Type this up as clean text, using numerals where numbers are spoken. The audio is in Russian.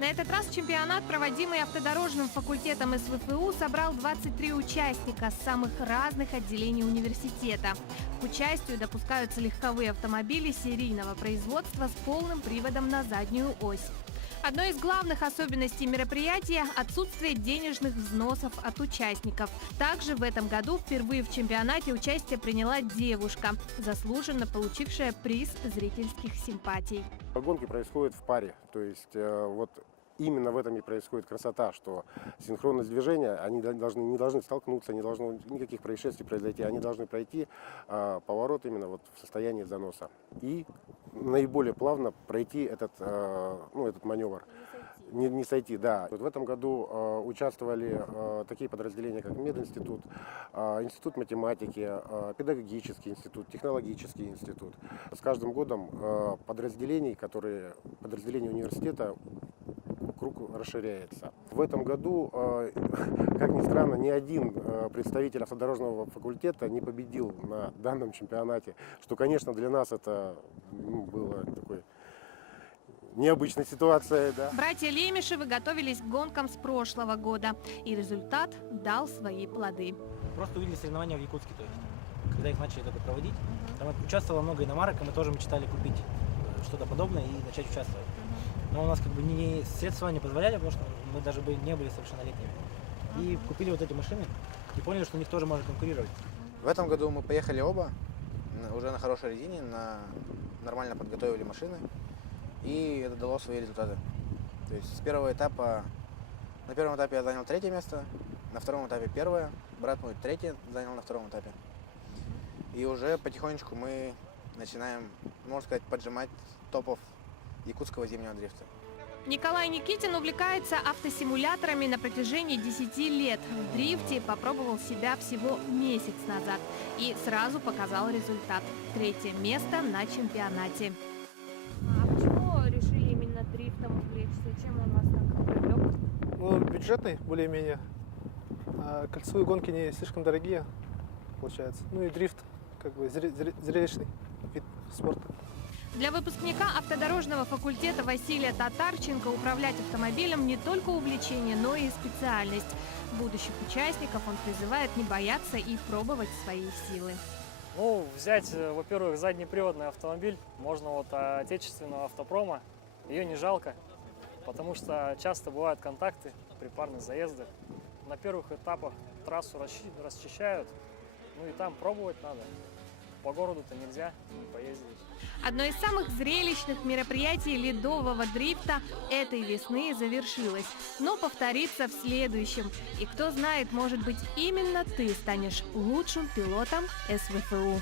На этот раз чемпионат, проводимый автодорожным факультетом СВФУ, собрал 23 участника с самых разных отделений университета. К участию допускаются легковые автомобили серийного производства с полным приводом на заднюю ось. Одной из главных особенностей мероприятия – отсутствие денежных взносов от участников. Также в этом году впервые в чемпионате участие приняла девушка, заслуженно получившая приз зрительских симпатий. Гонки происходят в паре, то есть вот именно в этом и происходит красота, что синхронность движения, они не должны столкнуться, не должно никаких происшествий произойти, они должны пройти поворот именно вот в состоянии заноса и наиболее плавно пройти этот маневр. Не сойти, да. Вот в этом году участвовали такие подразделения, как Мединститут, Институт математики, Педагогический институт, Технологический институт. С каждым годом подразделений университета круг расширяется. В этом году, как ни странно, ни один представитель автодорожного факультета не победил на данном чемпионате, что, конечно, для нас это было такой необычная ситуация, да. Братья Лемешевы готовились к гонкам с прошлого года, и результат дал свои плоды. Просто увидели соревнования в Якутске, то есть, когда их начали только проводить. Там участвовало много иномарок, и мы тоже мечтали купить что-то подобное и начать участвовать. Но у нас как бы средства не позволяли, потому что мы даже не были совершеннолетними. И купили вот эти машины и поняли, что у них тоже можно конкурировать. В этом году мы поехали оба уже на хорошей резине, нормально подготовили машины. И это дало свои результаты. То есть с первого этапа, на первом этапе я занял 3-е место, на втором этапе 1-е, брат мой 3-е занял на 2-м этапе. И уже потихонечку мы начинаем, можно сказать, поджимать топов якутского зимнего дрифта. Николай Никитин увлекается автосимуляторами на протяжении 10 лет. В дрифте попробовал себя всего месяц назад и сразу показал результат. 3-е место на чемпионате. А почему решили именно дрифтом увлечься? Чем он вас так привлек? Ну, бюджетный, более-менее. А кольцевые гонки не слишком дорогие, получается. Ну и дрифт, как бы зрелищный вид спорта. Для выпускника автодорожного факультета Василия Татарченко управлять автомобилем не только увлечение, но и специальность. Будущих участников он призывает не бояться и пробовать свои силы. Ну, взять, во-первых, заднеприводный автомобиль можно от отечественного автопрома. Ее не жалко, потому что часто бывают контакты при парных заездах. На первых этапах трассу расчищают, ну и там пробовать надо. По городу-то нельзя не поездить. Одно из самых зрелищных мероприятий ледового дрифта этой весны завершилось, но повторится в следующем. И кто знает, может быть, именно ты станешь лучшим пилотом СВФУ.